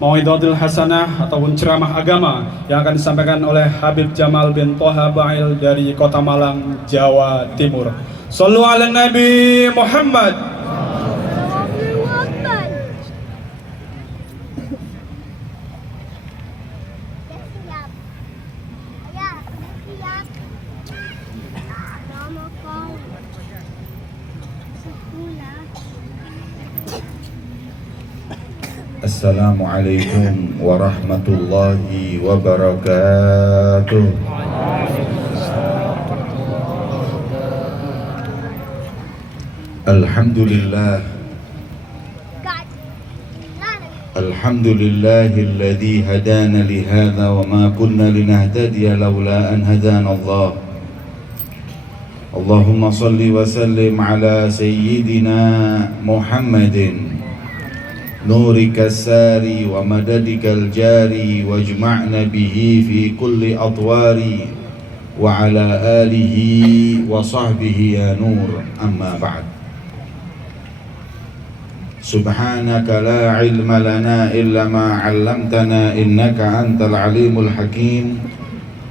mauidhatul hasanah ataupun ceramah agama yang akan disampaikan oleh Habib Jamal bin Toha Bail dari Kota Malang, Jawa Timur. Shallu ala Nabi Muhammad. Assalamualaikum warahmatullahi wabarakatuh. Alhamdulillah. Alhamdulillahilladzi hadana li hadza wa ma kunna linahtadiya laula an hadana Allah. Allahumma salli wa sallim ala sayyidina Muhammadin نورك الساري ومددك الجاري واجمعنا به في كل أطواري وعلى آله وصحبه يا نور أما بعد سبحانك لا علم لنا إلا ما علمتنا إنك أنت العليم الحكيم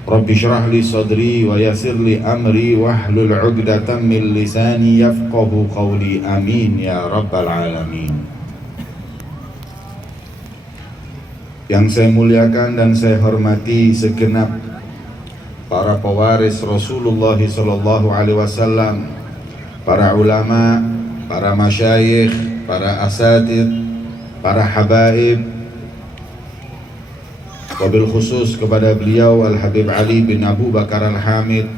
رب اشرح لي صدري ويسر لي أمري واحلل عقدة من لساني يفقه قولي آمين يا رب العالمين. Yang saya muliakan dan saya hormati segenap para pewaris Rasulullah sallallahu alaihi wasallam, para ulama, para masyayikh, para asatid, para habaib, wabil khusus kepada beliau Al-Habib Ali bin Abu Bakar Al-Hamid,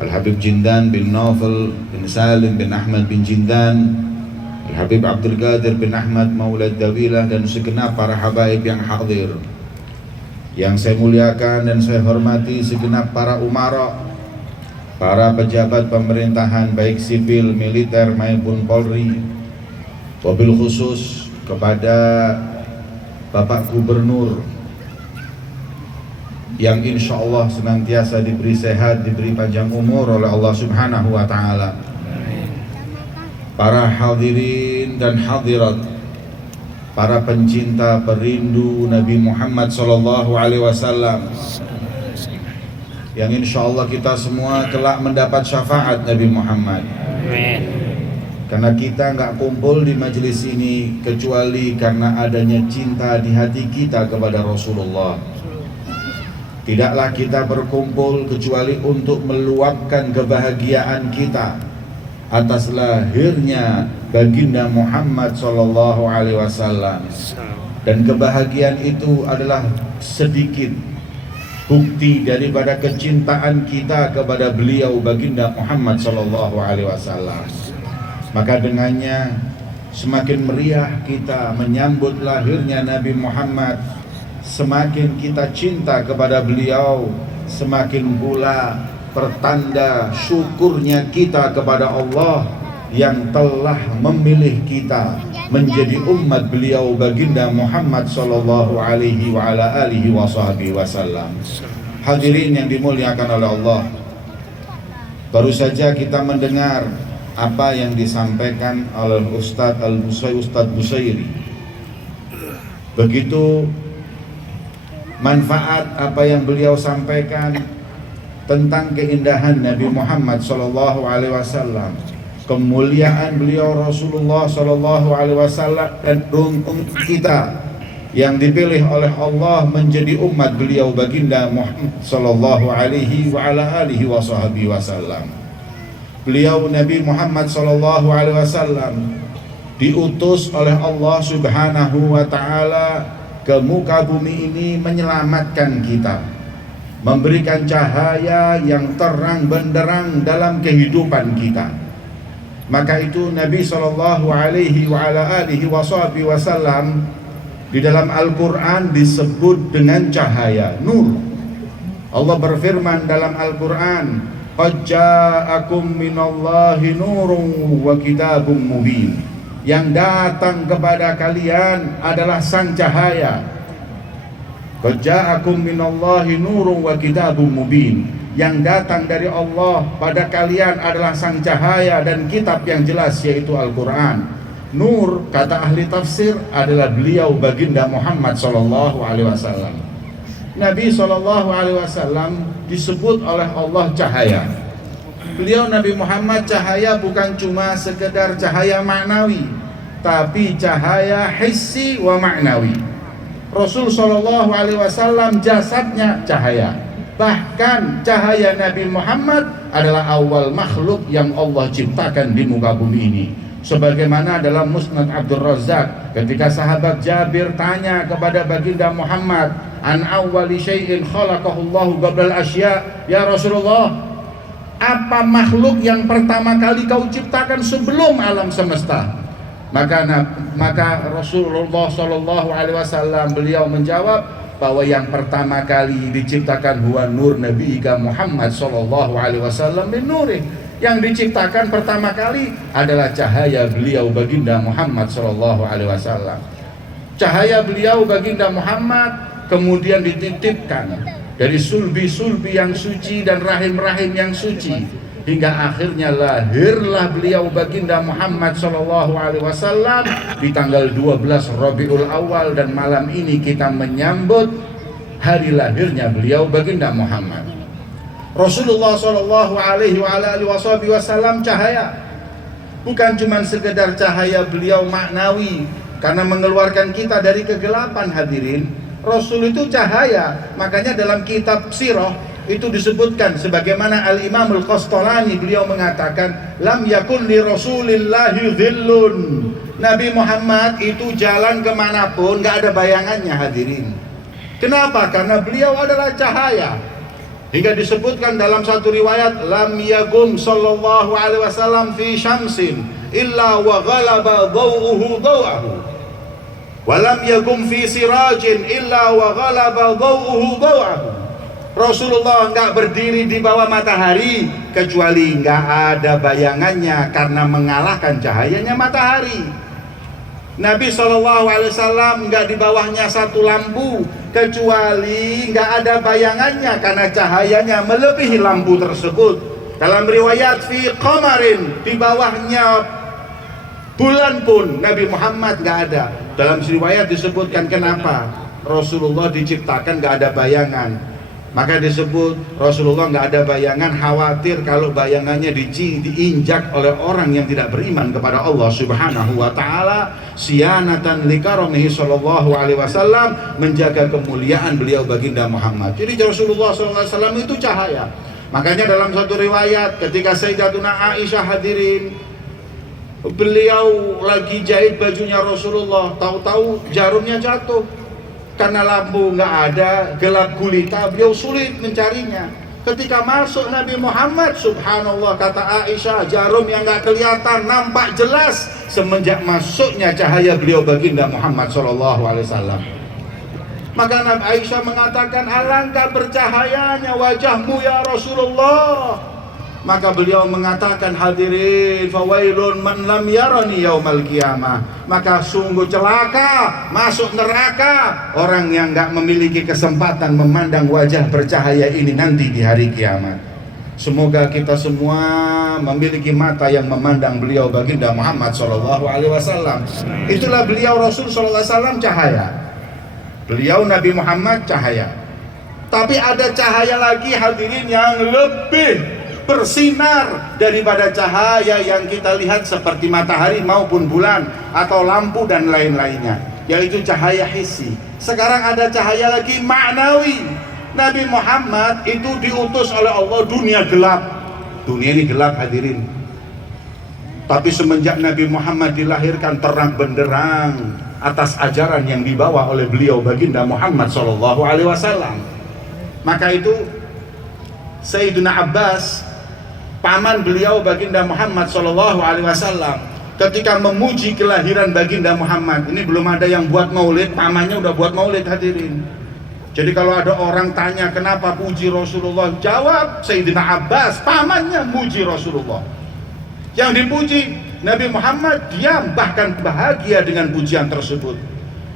Al-Habib Jindan bin Naufal bin Salim bin Ahmad bin Jindan, Al-Habib Abdul Qadir bin Ahmad Maulad Dawilah, dan segenap para habaib yang hadir. Yang saya muliakan dan saya hormati segenap para umara, para pejabat pemerintahan baik sipil, militer maupun Polri, wabil khusus kepada Bapak Gubernur yang insya Allah senantiasa diberi sehat, diberi panjang umur oleh Allah Subhanahu wa Ta'ala, para hadirin dan hadirat, para pencinta perindu Nabi Muhammad sallallahu alaihi wasallam, yang insya Allah kita semua kelak mendapat syafaat Nabi Muhammad. Amin. Karena kita nggak kumpul di majelis ini kecuali karena adanya cinta di hati kita kepada Rasulullah. Tidaklah kita berkumpul kecuali untuk meluapkan kebahagiaan kita atas lahirnya baginda Muhammad sallallahu alaihi wasallam, dan kebahagiaan itu adalah sedikit bukti daripada kecintaan kita kepada beliau baginda Muhammad sallallahu alaihi wasallam. Maka dengannya semakin meriah kita menyambut lahirnya Nabi Muhammad, semakin kita cinta kepada beliau, semakin pula pertanda syukurnya kita kepada Allah yang telah memilih kita menjadi umat beliau baginda Muhammad sallallahu alaihi wa ala alihi wasallam. Hadirin yang dimuliakan oleh Allah, baru saja kita mendengar apa yang disampaikan oleh Ustadz Busairi. Begitu manfaat apa yang beliau sampaikan tentang keindahan Nabi Muhammad sallallahu alaihi wasallam, kemuliaan beliau Rasulullah sallallahu alaihi wasallam, dan beruntung kita yang dipilih oleh Allah menjadi umat beliau baginda Muhammad sallallahu alaihi wa ala alihi wasallam. Beliau Nabi Muhammad sallallahu alaihi wasallam diutus oleh Allah Subhanahu wa taala ke muka bumi ini menyelamatkan kita, memberikan cahaya yang terang benderang dalam kehidupan kita. Maka itu Nabi sallallahu alaihi wa ala alihi wasallam di dalam Al-Quran disebut dengan cahaya, nur. Allah berfirman dalam Al-Quran, qad ja'akum minallahi nurun wa kitabun mubin. Yang datang kepada kalian adalah sang cahaya. Qad ja'akum minallahi nurun wa kitabun mubin. Yang datang dari Allah pada kalian adalah sang cahaya dan kitab yang jelas, yaitu Al-Quran. Nur, kata ahli tafsir, adalah beliau baginda Muhammad sallallahu alaihi wasallam. Nabi sallallahu alaihi wasallam disebut oleh Allah cahaya. Beliau Nabi Muhammad cahaya bukan cuma sekedar cahaya maknawi, tapi cahaya hissi wa maknawi. Rasul sallallahu alaihi wasallam jasadnya cahaya. Bahkan cahaya Nabi Muhammad adalah awal makhluk yang Allah ciptakan di muka bumi ini. Sebagaimana dalam Musnad Abdul Razak, ketika sahabat Jabir tanya kepada baginda Muhammad, an awwali syai'in khalaqahu Allahu qabla al-asya, ya Rasulullah, apa makhluk yang pertama kali kau ciptakan sebelum alam semesta? Maka Rasulullah sallallahu alaihi wasallam beliau menjawab bahwa yang pertama kali diciptakan huwa nur Nabi Muhammad sallallahu alaihi wasallam min nurih. Yang diciptakan pertama kali adalah cahaya beliau baginda Muhammad sallallahu alaihi wasallam. Cahaya beliau baginda Muhammad kemudian dititipkan dari sulbi-sulbi yang suci dan rahim-rahim yang suci, hingga akhirnya lahirlah beliau baginda Muhammad sallallahu alaihi wasallam di tanggal 12 Rabiul Awal, dan malam ini kita menyambut hari lahirnya beliau baginda Muhammad. Rasulullah sallallahu alaihi wasallam cahaya, bukan cuma sekedar cahaya beliau maknawi karena mengeluarkan kita dari kegelapan hadirin. Rasul itu cahaya, makanya dalam kitab sirah itu disebutkan sebagaimana Al-Imam Al-Qastalani beliau mengatakan lam yakun li Rasulillahi dhillun. Nabi Muhammad itu jalan kemanapun gak ada bayangannya hadirin. Kenapa? Karena beliau adalah cahaya. Hingga disebutkan dalam satu riwayat, lam yagum sallallahu alaihi wasallam fi syamsin illa wa ghalaba dhaw'uhu dhaw'ahu, wa lam yagum fi sirajin illa wa ghalaba dhaw'uhu dhaw'ahu. Rasulullah enggak berdiri di bawah matahari kecuali enggak ada bayangannya karena mengalahkan cahayanya matahari. Nabi SAW enggak di bawahnya satu lampu kecuali enggak ada bayangannya karena cahayanya melebihi lampu tersebut. Dalam riwayat fi qamarin, di bawahnya bulan pun Nabi Muhammad enggak ada. Dalam riwayat disebutkan kenapa Rasulullah diciptakan enggak ada bayangan. Maka disebut Rasulullah nggak ada bayangan, khawatir kalau bayangannya diinjak oleh orang yang tidak beriman kepada Allah Subhanahu wa taala, sianatan likaramihi sallallahu alaihi wasallam, menjaga kemuliaan beliau baginda Muhammad. Jadi Rasulullah sallallahu alaihi wasallam itu cahaya. Makanya dalam satu riwayat ketika Sayyidatuna Aisyah hadirin, beliau lagi jahit bajunya Rasulullah, tahu-tahu jarumnya jatuh. Karena lampu nggak ada, gelap gulita, beliau sulit mencarinya. Ketika masuk Nabi Muhammad, subhanallah, kata Aisyah, jarum yang nggak kelihatan nampak jelas semenjak masuknya cahaya beliau baginda Muhammad SAW. Maka Nabi Aisyah mengatakan, alangkah bercahayanya wajahmu ya Rasulullah. Maka beliau mengatakan, hadirin, fawailun man lam yarani yaumal qiyamah. Maka sungguh celaka, masuk neraka orang yang enggak memiliki kesempatan memandang wajah bercahaya ini nanti di hari kiamat. Semoga kita semua memiliki mata yang memandang beliau baginda Muhammad SAW. Itulah beliau Rasul SAW cahaya. Beliau Nabi Muhammad cahaya. Tapi ada cahaya lagi hadirin yang lebih bersinar daripada cahaya yang kita lihat seperti matahari maupun bulan atau lampu dan lain-lainnya, yaitu cahaya hissi. Sekarang ada cahaya lagi maknawi. Nabi Muhammad itu diutus oleh Allah, dunia gelap. Dunia ini gelap hadirin. Tapi semenjak Nabi Muhammad dilahirkan, terang benderang atas ajaran yang dibawa oleh beliau baginda Muhammad SAW. Maka itu Sayyidina Abbas, paman beliau baginda Muhammad SAW, ketika memuji kelahiran baginda Muhammad, ini belum ada yang buat maulid, pamannya udah buat maulid hadirin. Jadi kalau ada orang tanya kenapa puji Rasulullah, jawab Sayyidina Abbas, pamannya muji Rasulullah. Yang dipuji Nabi Muhammad diam, bahkan bahagia dengan pujian tersebut.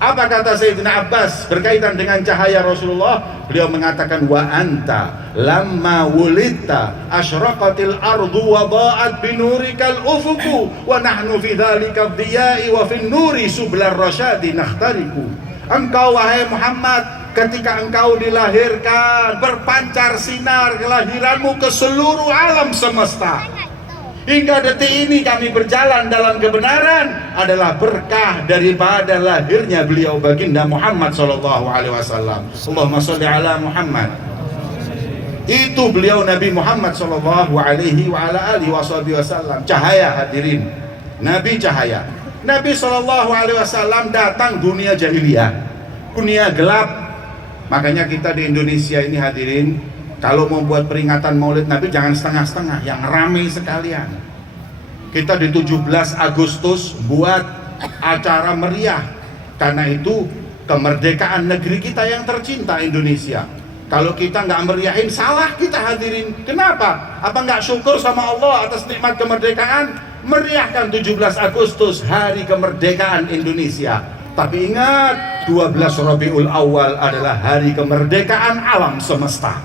Apa kata Sayyidina Abbas berkaitan dengan cahaya Rasulullah? Beliau mengatakan, wa anta lamma wulidta asyraqatil ardu wa da'at binurikal ufuku wa nahnu fi dhalika dhiyai wa fin nuri sublar rasyadi nakhtariku. Engkau wahai Muhammad, ketika engkau dilahirkan, berpancar sinar kelahiranmu ke seluruh alam semesta. Hingga detik ini kami berjalan dalam kebenaran adalah berkah daripada lahirnya beliau baginda Muhammad sallallahu alaihi wasallam. Allahumma shalli ala Muhammad. Itu beliau Nabi Muhammad sallallahu alaihi wa ala alihi wasallam. Cahaya hadirin. Nabi cahaya. Nabi sallallahu alaihi wasallam datang dunia jahiliyah, dunia gelap. Makanya kita di Indonesia ini hadirin, kalau mau buat peringatan Maulid Nabi jangan setengah-setengah, yang ramai sekalian. Kita di 17 Agustus buat acara meriah, karena itu kemerdekaan negeri kita yang tercinta Indonesia. Kalau kita nggak meriahin, salah kita hadirin. Kenapa? Apa nggak syukur sama Allah atas nikmat kemerdekaan? Meriahkan 17 Agustus, hari kemerdekaan Indonesia. Tapi ingat, 12 Rabiul Awal adalah hari kemerdekaan alam semesta.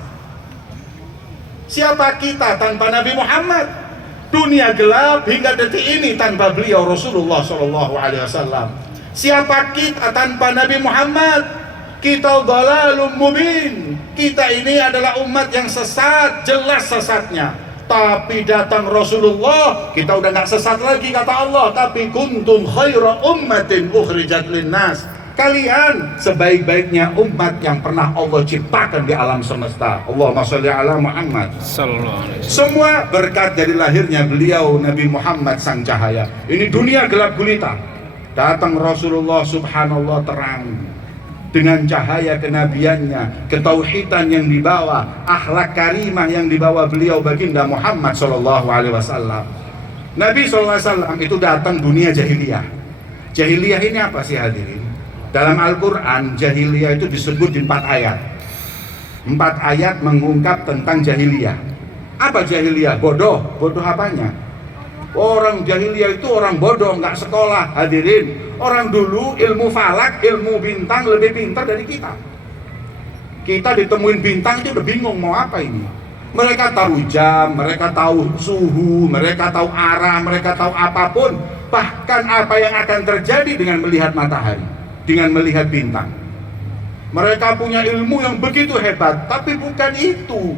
Siapa kita tanpa Nabi Muhammad? Dunia gelap hingga detik ini tanpa beliau Rasulullah SAW. Siapa kita tanpa Nabi Muhammad? Kita dhalalun mubin. Kita ini adalah umat yang sesat, jelas sesatnya. Tapi datang Rasulullah, kita udah nggak sesat lagi kata Allah. Tapi kuntum khaira ummatin ukhrijat linnas. Kalian sebaik-baiknya umat yang pernah Allah ciptakan di alam semesta. Allahumma sholli ala Muhammad. Semua berkat dari lahirnya beliau Nabi Muhammad sang cahaya. Ini dunia gelap gulita, datang Rasulullah subhanallah terang dengan cahaya kenabiannya, ketauhidan yang dibawa, akhlak karimah yang dibawa beliau baginda Muhammad sallallahu alaihi wasallam. Nabi sallallahu alaihi wasallam itu datang dunia jahiliyah. Jahiliyah ini apa sih hadirin? Dalam Al-Quran, jahiliyah itu disebut di 4 ayat. 4 ayat mengungkap tentang jahiliyah. Apa jahiliyah? Bodoh. Bodoh apanya? Orang jahiliyah itu orang bodoh, nggak sekolah hadirin. Orang dulu ilmu falak, ilmu bintang lebih pintar dari kita. Kita ditemuin bintang itu udah bingung mau apa ini. Mereka tahu jam, mereka tahu suhu, mereka tahu arah, mereka tahu apapun. Bahkan apa yang akan terjadi dengan melihat matahari, dengan melihat bintang. Mereka punya ilmu yang begitu hebat, tapi bukan itu.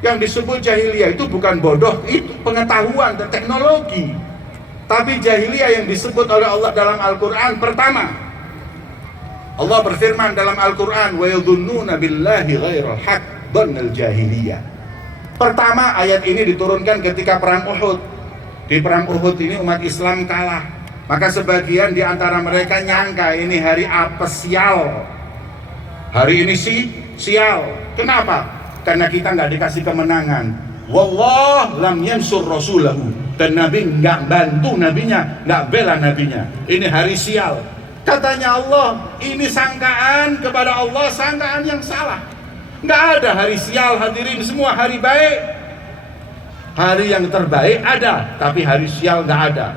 Yang disebut jahiliyah itu bukan bodoh, itu pengetahuan dan teknologi. Tapi jahiliyah yang disebut oleh Allah dalam Al-Quran, pertama, Allah berfirman dalam Al-Quran, wa yadhunnuna billahi ghairal haq dhannal jahiliyah. Pertama, ayat ini diturunkan ketika perang Uhud. Di perang Uhud ini umat Islam kalah. Maka sebagian di antara mereka nyangka ini hari apes, sial. Hari ini sial. Kenapa? Karena kita nggak dikasih kemenangan. Wallah lam yansur rasulahu. Dan Nabi nggak bantu nabinya, nggak bela nabinya. Ini hari sial. Katanya Allah, ini sangkaan kepada Allah, sangkaan yang salah. Nggak ada hari sial hadirin, semua hari baik. Hari yang terbaik ada, tapi hari sial nggak ada.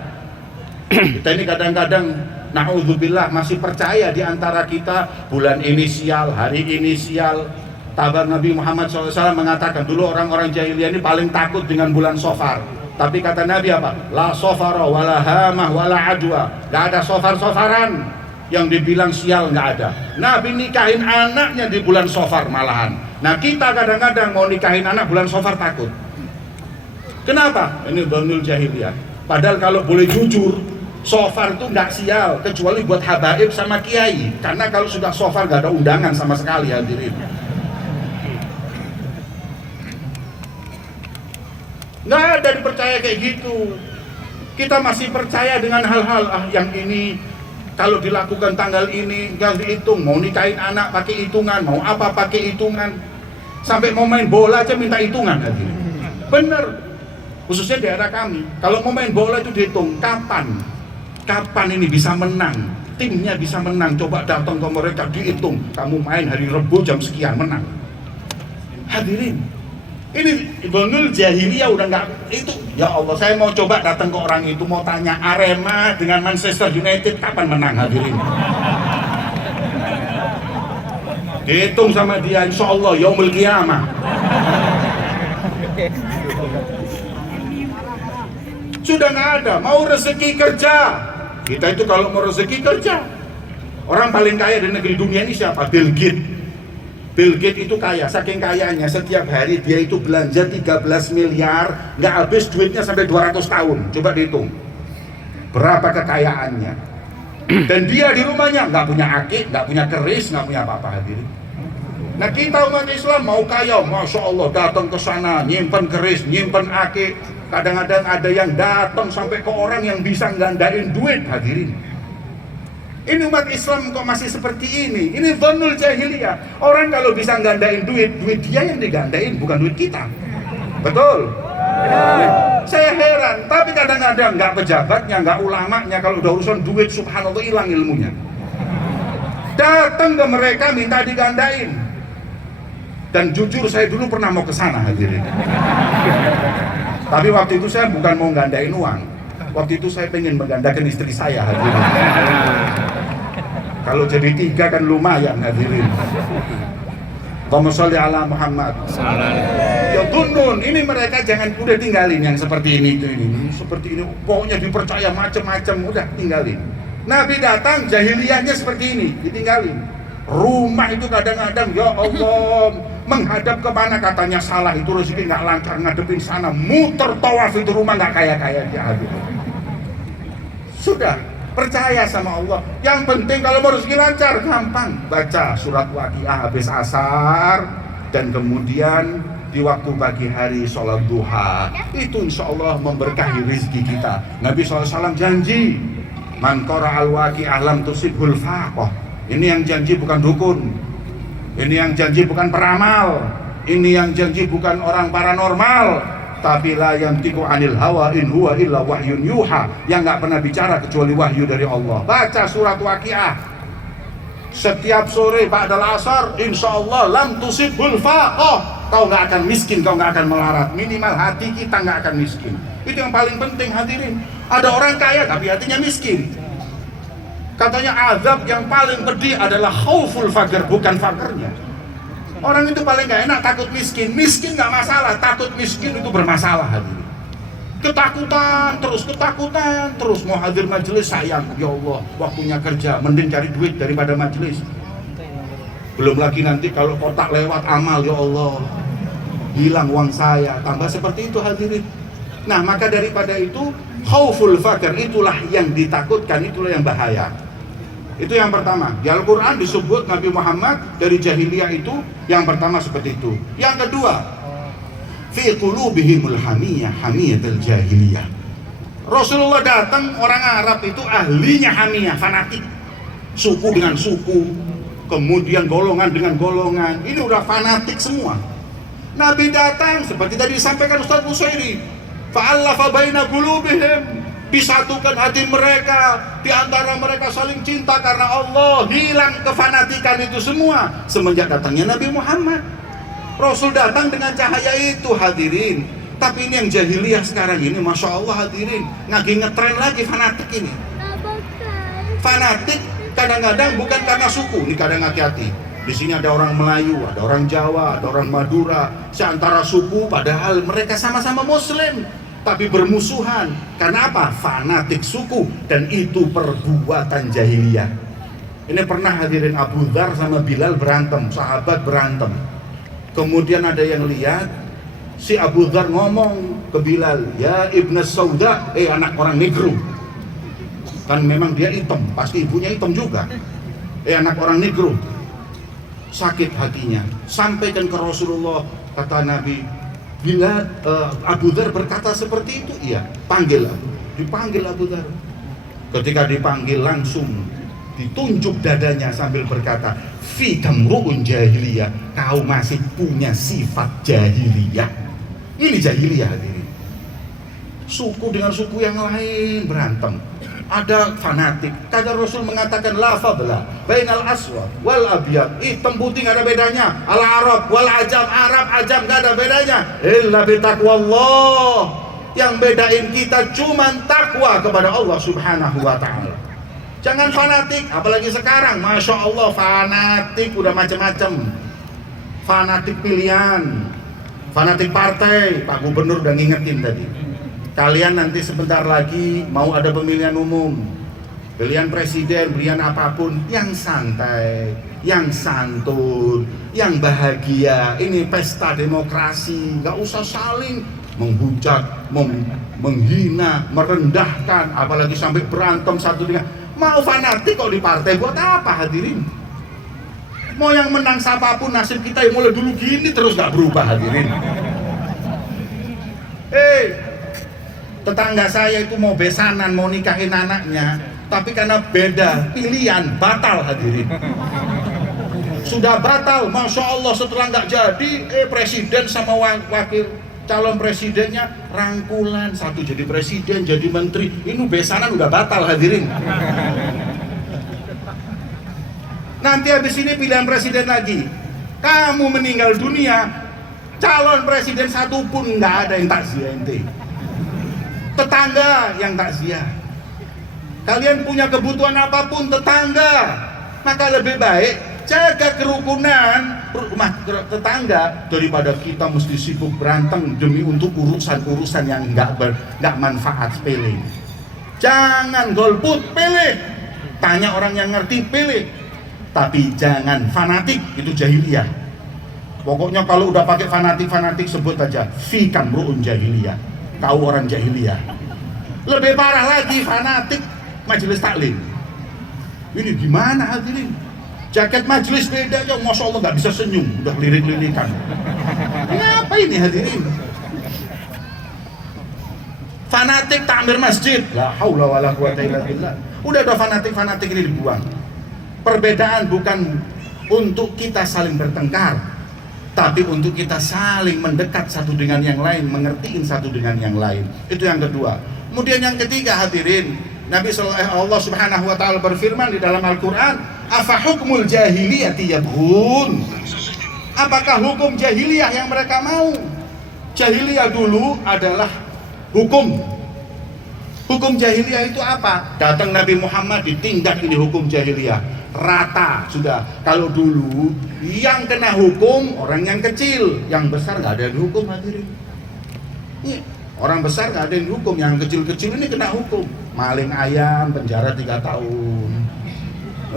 Kita ini kadang-kadang na'udzubillah masih percaya di antara kita bulan ini sial, hari ini sial. Tabar Nabi Muhammad SAW mengatakan dulu orang-orang jahiliyah ini paling takut dengan bulan Sofar. Tapi kata Nabi apa? La sofara wala hamah wala adwa. Gak ada sofar-sofaran yang dibilang sial, gak ada. Nabi nikahin anaknya di bulan Sofar malahan. Nah kita kadang-kadang mau nikahin anak bulan Sofar takut. Kenapa? Ini dhanul jahiliyah. Padahal kalau boleh jujur, Sofar itu nggak sial kecuali buat habaib sama kiai, karena kalau sudah Sofar nggak ada undangan sama sekali hadirin. Nggak ada dipercaya kayak gitu. Kita masih percaya dengan hal-hal yang ini kalau dilakukan tanggal ini nggak dihitung. Mau nikahin anak pakai hitungan, mau apa pakai hitungan, sampai mau main bola aja minta hitungan hadirin. Bener, khususnya di daerah kami. Kalau mau main bola itu dihitung kapan ini bisa menang, timnya bisa menang. Coba datang ke mereka dihitung, kamu main hari Rebo jam sekian menang. Hadirin, Ini Dhonul Jahiliyah udah nggak itu. Ya Allah, saya mau coba datang ke orang itu, mau tanya Arema dengan Manchester United kapan menang, hadirin. Dihitung sama dia, insya Allah yaumul qiyamah. Sudah nggak ada. Mau rezeki kerja, kita itu kalau mau rezeki kerja. Orang paling kaya di negeri dunia ini siapa? Bill Gates. Bill Gates itu kaya, saking kayanya setiap hari dia itu belanja 13 miliar, nggak habis duitnya sampai 200 tahun. Coba dihitung berapa kekayaannya. Dan dia di rumahnya nggak punya akik, nggak punya keris, nggak punya apa-apa, hadirin. Nah kita umat Islam mau kaya, Masya Allah, datang ke sana, nyimpen keris, nyimpen akik. Kadang-kadang ada yang datang sampai ke orang yang bisa gandain duit, hadirin. Ini umat Islam kok masih seperti ini? Ini dhonul jahiliyah. Orang kalau bisa gandain duit, duit dia yang digandain, bukan duit kita. Betul? Saya heran, tapi kadang-kadang nggak pejabatnya, nggak ulamanya, kalau udah urusan duit, subhanallah, hilang ilmunya. Datang ke mereka minta digandain. Dan jujur saya dulu pernah mau ke sana, hadirin. Tapi waktu itu saya bukan mau gandain uang. Waktu itu saya pengen menggandakan istri saya, hadirin. Kalau jadi 3 kan lumayan, hadirin. Allahumma sholli ala Muhammad. Ya tunun, ini mereka jangan udah tinggalin yang seperti ini itu ini. Seperti ini, pokoknya dipercaya macam-macam, udah tinggalin. Nabi datang, jahiliyahnya seperti ini, ditinggalin. Rumah itu kadang-kadang, ya Allah, menghadap kemana katanya salah, itu rezeki nggak lancar, ngadepin sana, muter tawaf itu rumah nggak kaya-kaya dia, hadirin. Sudah percaya sama Allah. Yang penting kalau mau rezeki lancar, gampang baca surat Waqiah habis asar, dan kemudian di waktu pagi hari sholat duha, itu insya Allah memberkahi rezeki kita. Nabi SAW janji, man qara al-waqi'ah lam tusibhul faqah. Ini yang janji bukan dukun, ini yang janji bukan peramal, ini yang janji bukan orang paranormal, tapi la yantiqu anil hawa in huwa illa wahyun yuha, yang nggak pernah bicara kecuali wahyu dari Allah. Baca surat Waqiah setiap sore ba'dal asar, insya Allah lam tusibul faqah. Kau nggak akan miskin, kau nggak akan melarat, minimal hati kita nggak akan miskin. Itu yang paling penting, hadirin. Ada orang kaya tapi hatinya miskin. Katanya azab yang paling pedih adalah khauful fakir, bukan fakirnya. Orang itu paling gak enak takut miskin. Miskin gak masalah, takut miskin itu bermasalah, hadirin. Ketakutan terus mau hadir majelis, sayang, ya Allah, waktunya kerja, mending cari duit daripada majelis. Belum lagi nanti kalau kotak lewat amal, ya Allah, hilang uang saya, tambah seperti itu, hadirin. Nah, maka daripada itu, khauful fakir itulah yang ditakutkan, itulah yang bahaya. Itu yang pertama. Di Al-Quran disebut Nabi Muhammad dari jahiliyah itu yang pertama seperti itu. Yang kedua, fi qulubihimul hamiyah, hamiyatul jahiliyah. Rasulullah datang, orang Arab itu ahlinya hamiyah, fanatik. Suku dengan suku, kemudian golongan dengan golongan. Ini udah fanatik semua. Nabi datang seperti tadi disampaikan Ustaz Busairi, fa'allafa baina qulubihim, disatukan hati mereka, di antara mereka saling cinta karena Allah, hilang kefanatikan itu semua semenjak datangnya Nabi Muhammad. Rasul datang dengan cahaya itu, hadirin. Tapi ini yang jahiliyah sekarang ini, Masya Allah, hadirin, lagi ngetren lagi fanatik ini. Fanatik kadang-kadang bukan karena suku, ini kadang hati-hati. Di sini ada orang Melayu, ada orang Jawa, ada orang Madura, seantara suku padahal mereka sama-sama Muslim, tapi bermusuhan. Karena apa? Fanatik suku, dan itu perbuatan jahiliyah. Ini pernah hadirin Abu Dzar sama Bilal berantem, sahabat berantem. Kemudian ada yang lihat, si Abu Dzar ngomong ke Bilal, ya Ibn Sauda, anak orang negro. Kan memang dia hitam, pasti ibunya hitam juga. Anak orang negro. Sakit hatinya, sampaikan ke Rasulullah, kata Nabi, bila Abu Dzar berkata seperti itu, iya, panggil Abu. Dipanggil Abu Dzar. Ketika dipanggil langsung ditunjuk dadanya sambil berkata, fi kamru'un jahiliyah, kau masih punya sifat jahiliyah. Ini jahiliyah, hadirin. Suku dengan suku yang lain berantem. ada fanatik. Kata Rasul mengatakan la fadla bainal aswad wal abyad. Hitam putih nggak ada bedanya. Al Arab wal ajam, Arab ajam nggak ada bedanya. Illa bi taqwallah. Yang bedain kita cuma takwa kepada Allah Subhanahu wa taala. Jangan fanatik, apalagi sekarang, masya Allah fanatik udah macam-macam. Fanatik pilihan, fanatik partai. Pak Gubernur udah ngingetin tadi. Kalian nanti sebentar lagi mau ada pemilihan umum, pilihan presiden, pilihan apapun yang santai, yang santun, yang bahagia. Ini pesta demokrasi, nggak usah saling menghujat, menghina, merendahkan, apalagi sampai berantem satu dengan. Mau fanatik kok di partai buat apa hadirin? Mau yang menang siapapun, nasib kita yang mulai dulu gini terus nggak berubah hadirin. Tetangga saya itu mau besanan, mau nikahin anaknya, tapi karena beda pilihan batal hadirin. Sudah batal, masya Allah, setelah nggak jadi, presiden sama wakil calon presidennya rangkulan, satu jadi presiden, jadi menteri. Ini besanan udah batal hadirin. Nanti habis ini pilihan presiden lagi, kamu meninggal dunia, calon presiden satu pun nggak ada yang takziah ente. Tetangga yang takziah. Kalian punya kebutuhan apapun, tetangga. Maka lebih baik jaga kerukunan rumah tetangga daripada kita mesti sibuk berantem demi untuk urusan-urusan yang nggak manfaat, sepele. Jangan golput, pilih. Tanya orang yang ngerti, pilih. Tapi jangan fanatik, itu jahiliyah. Pokoknya kalau udah pakai fanatik sebut aja fikam ru'un jahiliyah. Tahu orang jahiliyah. Lebih parah lagi fanatik majelis taklim. Ini gimana hadirin? Jaket majelis beda aja, masya Allah nggak bisa senyum, udah lirik-lirikan. Kenapa ini hadirin? Fanatik takmir masjid, la haula wala quwata illa billah. Udah fanatik ini dibuang. Perbedaan bukan untuk kita saling bertengkar, tapi untuk kita saling mendekat satu dengan yang lain, mengertiin satu dengan yang lain. Itu yang kedua. Kemudian yang ketiga hadirin, Allah Subhanahu wa taala berfirman di dalam Al-Qur'an, "Afa hukmul jahiliyati yabghun?" Apakah hukum jahiliyah yang mereka mau? Jahiliyah dulu adalah hukum. Hukum jahiliyah itu apa? Datang Nabi Muhammad ditindak ini hukum jahiliyah. Rata sudah. Kalau dulu yang kena hukum orang yang kecil, yang besar nggak ada yang dihukum hadirin. Orang besar nggak ada yang dihukum, yang kecil-kecil ini kena hukum. Maling ayam penjara 3 tahun.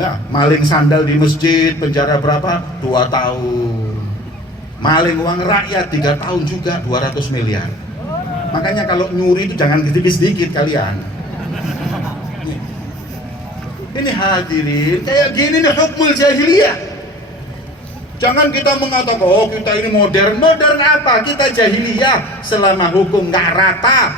Ya, maling sandal di masjid penjara berapa? 2 tahun. Maling uang rakyat 3 tahun juga 200 miliar. Makanya kalau nyuri itu jangan sedikit-sedikit kalian. Ini hadirin, kayak gini nih hukmul jahiliyah. Jangan kita mengatakan, oh kita ini modern. Modern apa? Kita jahiliyah selama hukum nggak rata.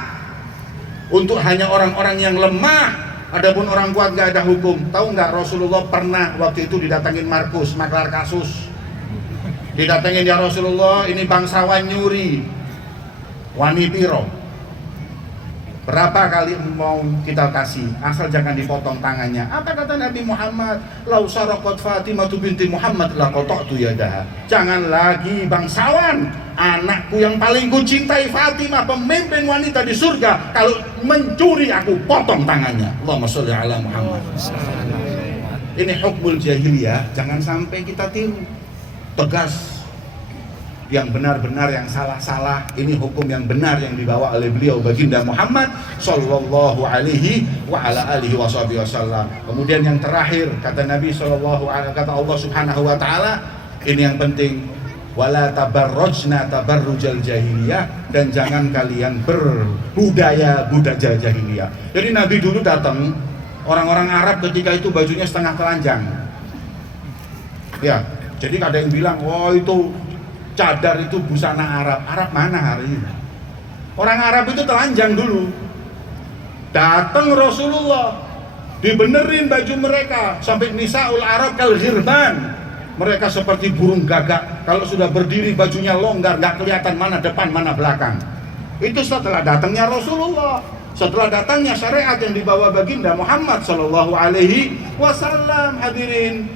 Untuk hanya orang-orang yang lemah, adapun orang kuat nggak ada hukum. Tahu nggak Rasulullah pernah waktu itu didatangin Markus, maklar kasus. Didatangin, ya Rasulullah, ini bangsawan nyuri. Wani piro? Berapa kali mau kita kasih, asal jangan dipotong tangannya. Apa kata Nabi Muhammad? Lau saraqat Fatimah binti Muhammad la qata'tu yadaha. Jangan lagi bangsawan, anakku yang paling kucintai Fatimah, pemimpin wanita di surga, kalau mencuri aku potong tangannya. Allahumma sholli ala Muhammad. Ini hukmul jahiliyah, jangan sampai kita tiru. Tegas. Yang benar-benar, yang salah-salah, ini hukum yang benar yang dibawa oleh beliau baginda Muhammad sallallahu alaihi wa ala alihi wasallam. Kemudian yang terakhir kata Nabi sallallahu alaihi, kata Allah Subhanahu wa taala, ini yang penting, wala tabarrujna tabarrujal jahiliyah, dan jangan kalian berbudaya jahiliyah. Jadi Nabi dulu datang, orang-orang Arab ketika itu bajunya setengah telanjang. Ya, jadi ada yang bilang, wah itu cadar itu busana Arab. Arab mana hari ini? Orang Arab itu telanjang dulu. Datang Rasulullah, dibenerin baju mereka sampai nisaul Arab kal ghirban. Mereka seperti burung gagak. Kalau sudah berdiri bajunya longgar, nggak kelihatan mana depan mana belakang. Itu setelah datangnya Rasulullah. setelah datangnya syariat yang dibawa baginda Muhammad Sallallahu Alaihi Wasallam. Hadirin,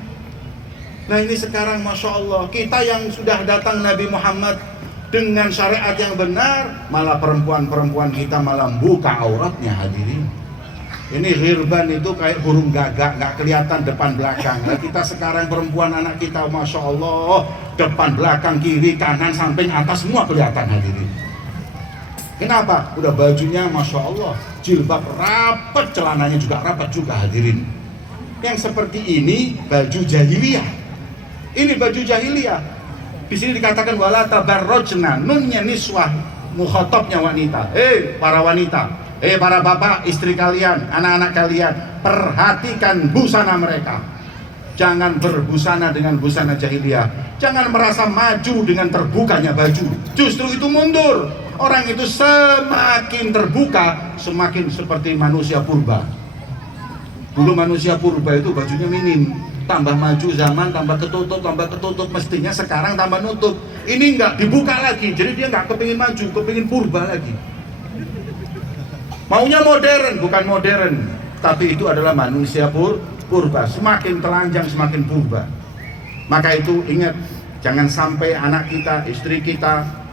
nah ini sekarang Masya Allah, kita yang sudah datang Nabi Muhammad dengan syariat yang benar, malah perempuan-perempuan kita malah buka auratnya. Hadirin, ini ghirban itu kayak burung gagak, nggak kelihatan depan belakang. Nah, kita sekarang perempuan anak kita Masya Allah, depan belakang kiri kanan samping atas semua kelihatan. Hadirin, kenapa? Udah bajunya Masya Allah, jilbab rapat, celananya juga rapat juga. Hadirin, yang seperti ini baju jahiliyah. Ini baju jahiliyah. Di sini dikatakan wala tabarrojna, nunnya niswah, mukhatabnya wanita. Para wanita, para bapak, istri kalian, anak-anak kalian, perhatikan busana mereka. Jangan berbusana dengan busana jahiliyah. Jangan merasa maju dengan terbukanya baju. Justru itu mundur. Orang itu semakin terbuka, semakin seperti manusia purba. Dulu manusia purba itu bajunya minim, tambah maju zaman, tambah ketutup, mestinya sekarang tambah nutup. Ini enggak, dibuka lagi, jadi dia enggak kepingin maju, kepingin purba lagi. Maunya modern, bukan modern, tapi itu adalah manusia purba, semakin telanjang, semakin purba. Maka itu ingat, jangan sampai anak kita, istri kita,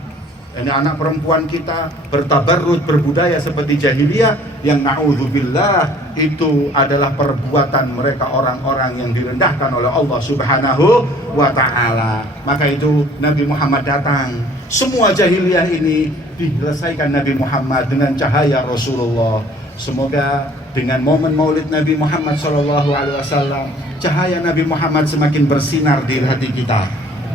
ini anak perempuan kita bertabarrut, berbudaya seperti jahiliyah yang na'udzubillah itu adalah perbuatan mereka orang-orang yang direndahkan oleh Allah Subhanahu wa ta'ala. Maka itu Nabi Muhammad datang, semua jahiliyah ini diselesaikan Nabi Muhammad dengan cahaya Rasulullah. Semoga dengan momen maulid Nabi Muhammad SAW, cahaya Nabi Muhammad semakin bersinar di hati kita.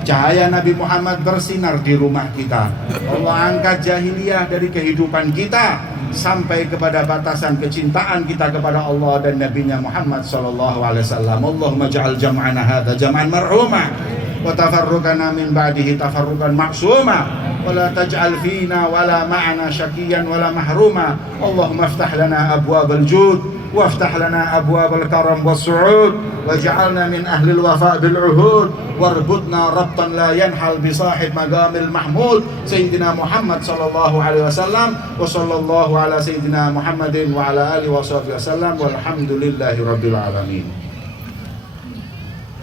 Cahaya Nabi Muhammad bersinar di rumah kita. Allah angkat jahiliyah dari kehidupan kita sampai kepada batasan kecintaan kita kepada Allah dan Nabi-Nya Muhammad sallallahu alaihi wasallam. Allahumma ja'al jam'ana hadza jam'an marhuma wa tafarruqana min ba'dihi tafarruqan ma'suma wa la taj'al fina wa la ma'ana syaqiyan wa la mahruma. Allahumma iftah lana abwabal jud وافتح لنا أبواب الكرم والسعود واجعلنا من أهل الوفاء بالعهود واربطنا ربطا لا ينحل بصاحب مقام المحمود سيدنا محمد صلى الله عليه وسلم وصلى الله على سيدنا محمد وعلى آله وصحبه وسلم والحمد لله رب العالمين.